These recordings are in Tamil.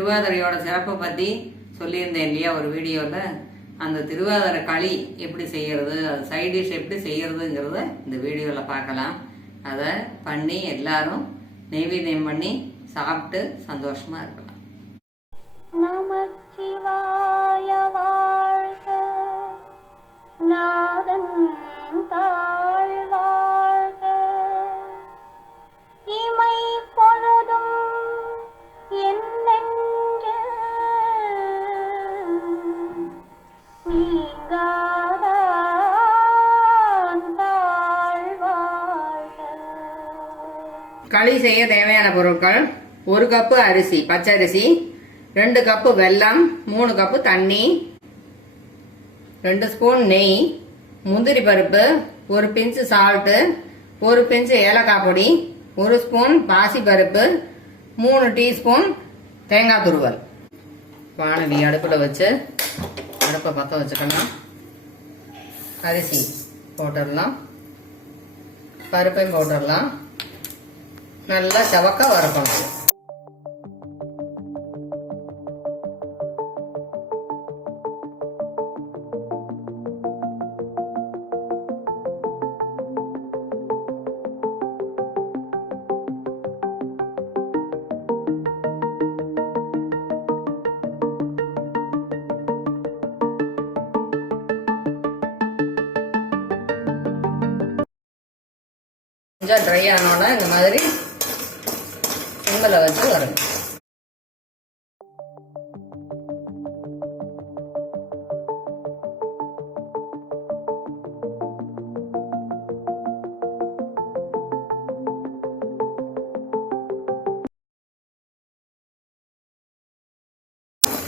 திருவாதிரையோட சிறப்பை பற்றி சொல்லியிருந்தேன் இல்லையா ஒரு வீடியோவில். அந்த திருவாதிரை களி எப்படி செய்கிறது, அது சைட் டிஷ் எப்படி செய்கிறதுங்கிறத இந்த வீடியோவில் பார்க்கலாம். அதை பண்ணி எல்லாரும் நெய்வேத்தியம் பண்ணி சாப்பிட்டு சந்தோஷமாக இருக்கலாம். நமச்சிவாய வாழ்க, நாதன் தாழ்வாழ்க, இமை பொழுதும் என்னென்று நீங்காதான் தாழ்வாழ்க. களி செய்ய தேவையான பொருட்கள்: 1 கப்பு அரிசி, பச்சரிசி, 2 கப்பு வெல்லம், 3 கப்பு தண்ணி, 2 ஸ்பூன் நெய், முந்திரி பருப்பு, 1 பிஞ்சு சால்ட்டு, 1 பிஞ்சு ஏலக்காய் பொடி, 1 ஸ்பூன் பாசி பருப்பு, 3 டீஸ்பூன் தேங்காய் துருவல். வானலி அடுப்பில் வச்சு அடுப்பை பற்ற வச்சுக்கலாம். அரிசி போட்டுடலாம், பருப்பையும் போட்டுடலாம். நல்லா செவக்க வறுக்கணும். கொஞ்சம் ட்ரை ஆனோன்னா இந்த மாதிரி சிம்மில் வச்சு வருங்க.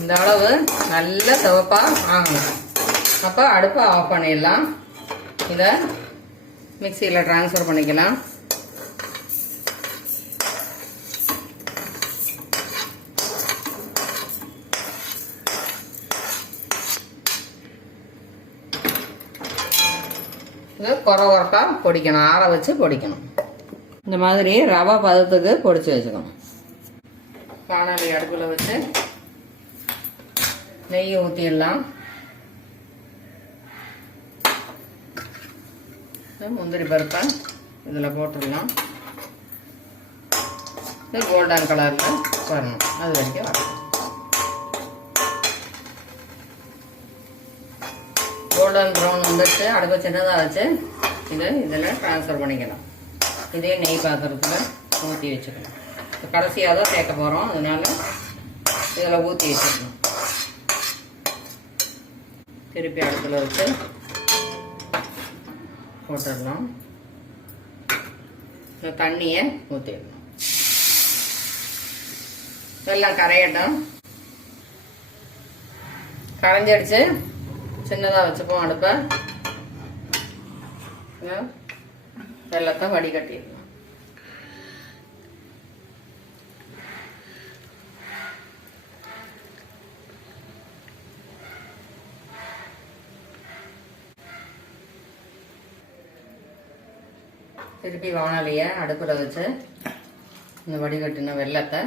இந்த அளவு நல்ல சிவப்பா ஆகணும். அப்போ அடுப்பை ஆஃப் பண்ணிடலாம். இதை மிக்சியில் ட்ரான்ஸ்ஃபர் பண்ணிக்கலாம். இதை கொரகொரப்பாக பொடிக்கணும், ஆற வச்சு பொடிக்கணும். இந்த மாதிரி ரவை பதத்துக்கு பொடிச்சு வச்சுக்கணும். வானலி அடுப்பில் வச்சு நெய் ஊற்றிடலாம். முந்திரி பருப்பை இதில் போட்டுடலாம். இது கோல்டன் கலரில் வரணும், அது வரைக்கும் வரணும். கோல்டன் ப்ரௌன் வந்துட்டு அடுப்பை சின்னதாக வச்சு இதில் ட்ரான்ஸ்ஃபர் பண்ணிக்கலாம். இதே நெய் பாத்திரத்தில் ஊற்றி வச்சுக்கணும். கடைசியாக தான் சேர்க்க போகிறோம், அதனால இதில் ஊற்றி வச்சுக்கணும். திருப்பி அடுப்பில் வச்சு போட்டுடலாம். இந்த தண்ணியை ஊற்றிடணும். எல்லாம் கரையட்டும். கரைஞ்சிடுச்சு. சின்னதாக வச்சுப்போம் அடுப்பை. வெள்ளத்தை வடிகட்டிடலாம். திருப்பி வானலியை அடுப்பில் வச்சு இந்த வடிகட்டின வெள்ளத்தை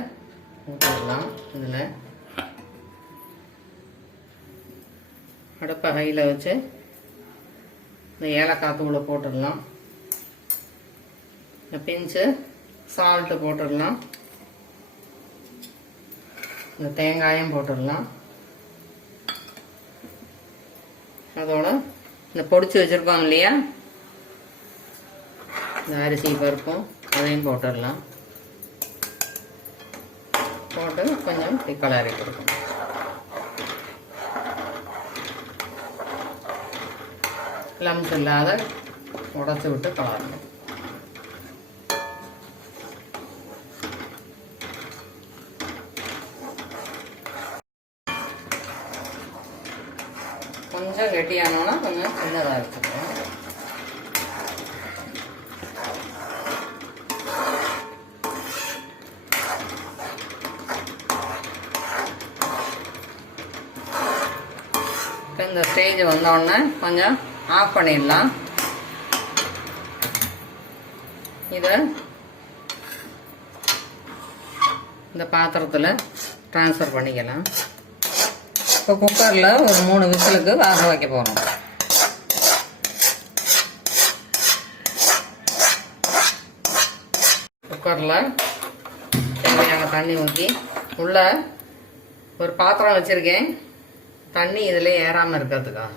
ஊற்றிடலாம். இதில் அடுப்பை ஹையில் வச்சு இந்த ஏலக்காய் தூளை போட்டுடலாம். இந்த பிஞ்சு சால்ட்டு போட்டுடலாம். இந்த தேங்காயும் போட்டுடலாம். அதோட இந்த பொடிச்சு வச்சுருக்கோம் இல்லையா, இந்த அரிசி பருப்பும் அதையும் போட்டுடலாம். போட்டு கொஞ்சம் கிளறி கொடுக்கணும். லம்ஸ் இல்லாத உடச்சி விட்டு கலரணும். கொஞ்சம் கெட்டியானோன்னா கொஞ்சம் சின்னதாக வச்சுக்கணும். இந்த ஸ்டேஜ் வந்தோடனே கொஞ்சம் ஆஃப் பண்ணிடலாம். இதை இந்த பாத்திரத்தில் ட்ரான்ஸ்ஃபர் பண்ணிக்கலாம். இப்போ குக்கரில் ஒரு 3 விசிலுக்கு வேக வைக்க போகிறோம். குக்கரில் தேவையான தண்ணி ஊற்றி உள்ள ஒரு பாத்திரம் வச்சுருக்கேன், தண்ணி இதில் ஏறாமல் இருக்கிறதுக்காக.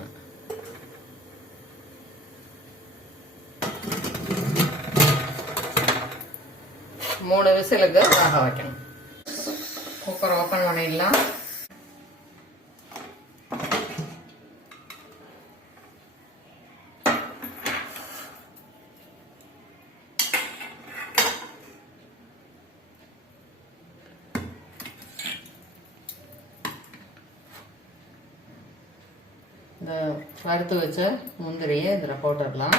மூணு விசிலுக்கு வேக வைக்கணும். குக்கர் ஓப்பன் பண்ணிடலாம். இந்த வறுத்து வச்ச முந்திரியை இதில் போட்டுடலாம்.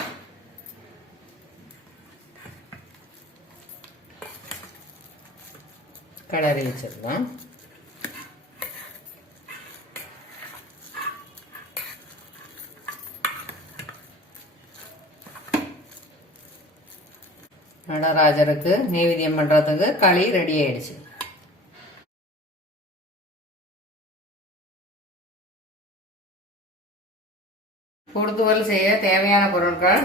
கிளறி வச்சிடலாம். நடராஜருக்கு நைவேத்தியம் பண்ணுறதுக்கு களி ரெடி ஆயிடுச்சு. பொடுத்துவல் செய்ய தேவையான பொருட்கள்: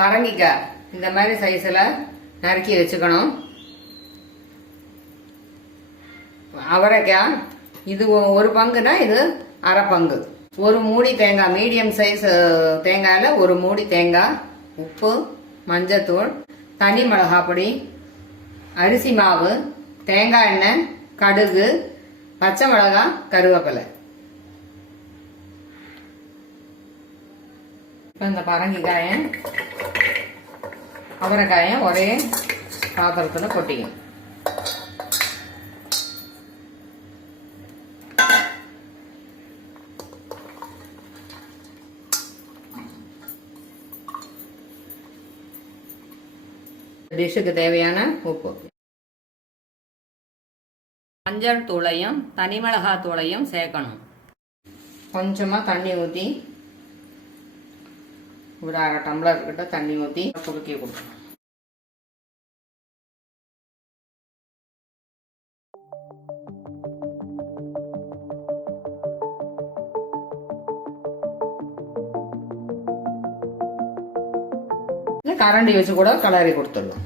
பரங்கிக்காய் இந்த மாதிரி சைஸில் நறுக்கி வச்சுக்கணும். அவரைக்காய் இது ஒரு பங்குனா இது அரை பங்கு. ஒரு மூடி தேங்காய், மீடியம் சைஸ் தேங்காயில் ஒரு மூடி தேங்காய், உப்பு, மஞ்சத்தூள், தனி மிளகாய் பொடி, அரிசி மாவு, தேங்காய் எண்ணெய், கடுகு, பச்சை மிளகாய், கருவேப்பிலை. இப்போ இந்த பரங்கிக்காயை அவரைக்காயை ஒரே பாத்திரத்தில் கொட்டிக்கணும். டிஷ்ஷுக்கு தேவையான உப்பு, மஞ்சள் தூளையும் தனி மிளகாய் தூளையும் சேர்க்கணும். கொஞ்சமாக தண்ணி ஊற்றி ஒரு அரை டம்ளர் கிட்ட தண்ணி ஊற்றி குறுக்கி கொடுக்கணும். கரண்டி வச்சு கூட கிளறி கொடுத்துடலாம்.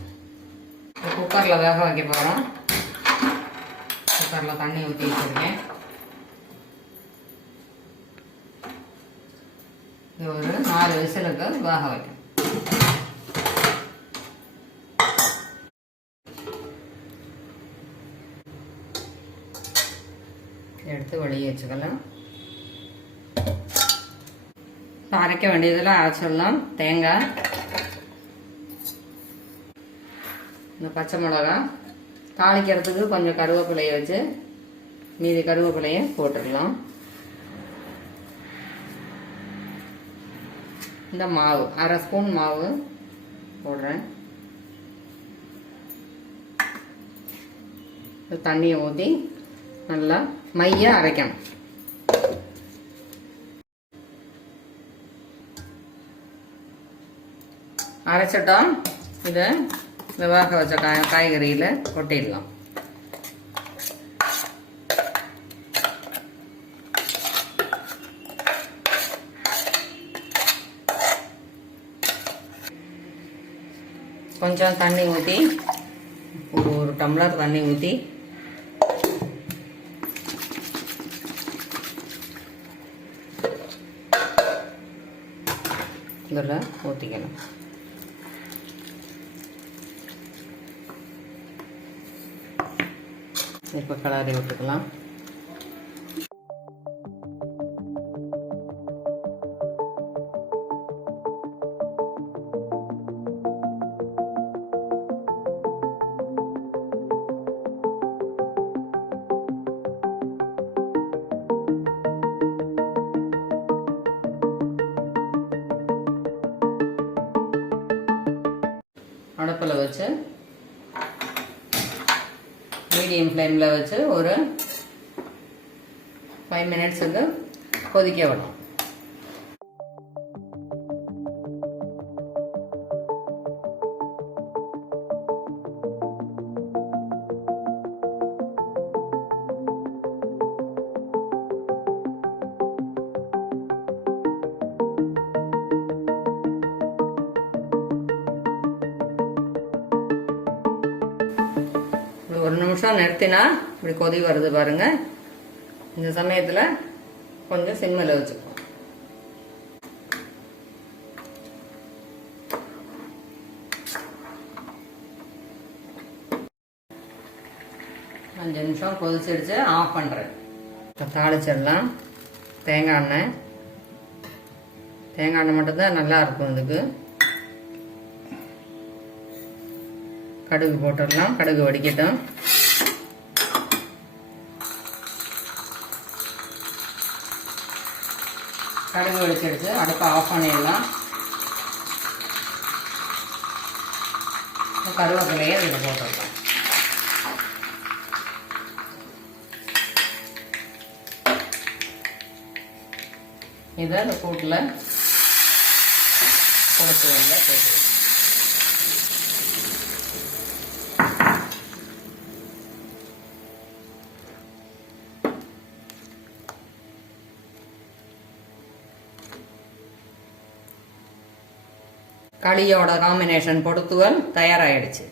குக்கரில் வேக வைக்க போகிறோம். குக்கரில் தண்ணி ஊற்றி வச்சுருக்கேன். இது ஒரு 4 விசிலுக்கு வேக வைக்கணும். எடுத்து வெளியே வச்சுக்கலாம். அரைக்க வேண்டியதில் அரைச்சிடலாம். தேங்காய், இந்த பச்சை மிளகா, தாளிக்கிறதுக்கு கொஞ்சம் கருவேப்பிலையை வச்சு மீதி கருவேப்பிலையை போட்டுடலாம். இந்த மாவு அரை ஸ்பூன் மாவு போடுறேன். தண்ணியை ஊற்றி நல்லா மைய அரைக்கணும். அரைச்சிட்டோம். இதை இந்த வேக வச்ச காய்கறியில் கொட்டிடலாம். கொஞ்சம் தண்ணி ஊற்றி ஒரு டம்ளர் தண்ணி ஊற்றி இதில் ஊற்றிக்கணும். இப்போ கிளறி விட்டுக்கலாம். அடுப்பில் வச்சு மீடியம் ஃப்ளேமில் வச்சு ஒரு 5 மினிட்ஸுக்கு கொதிக்க விடும். ஒரு நிமிஷம் நிறுத்தினா இப்படி கொதி வருது பாருங்க. இந்த சமயத்தில் கொஞ்சம் சிம்மில் வச்சுப்போம். 5 நிமிஷம் கொதிச்சிடுச்சு. ஆஃப் பண்ணுறேன். தாளிச்சிடலாம். தேங்காய் எண்ணெய் மட்டும்தான் நல்லா இருக்கும். இதுக்கு கடுகு போட்டுடலாம். கடுகு வடிக்கட்டும். கடுகு வடிச்சிடுச்சு. அடுப்பை ஆஃப் பண்ணிடலாம். கருவேப்பிலையை இதில் போட்டுடலாம். இதை இந்த கூட்டில் Poduthuval போட்டு களியோட காம்பினேஷன் Poduthuval தயாராகிடுச்சு.